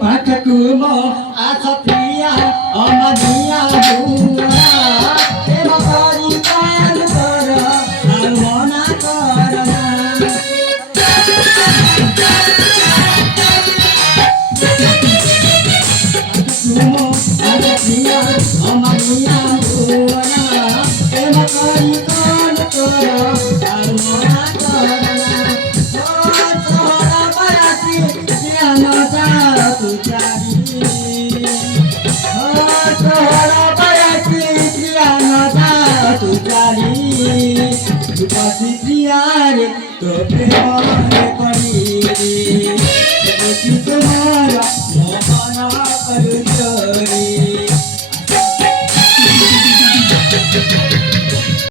Patakumo asapia omadia bunga ema kari kayal kara almona karana Patakumo asapia omadia bunga ema kari kayal kara almona karana Pasitriare, to premore pari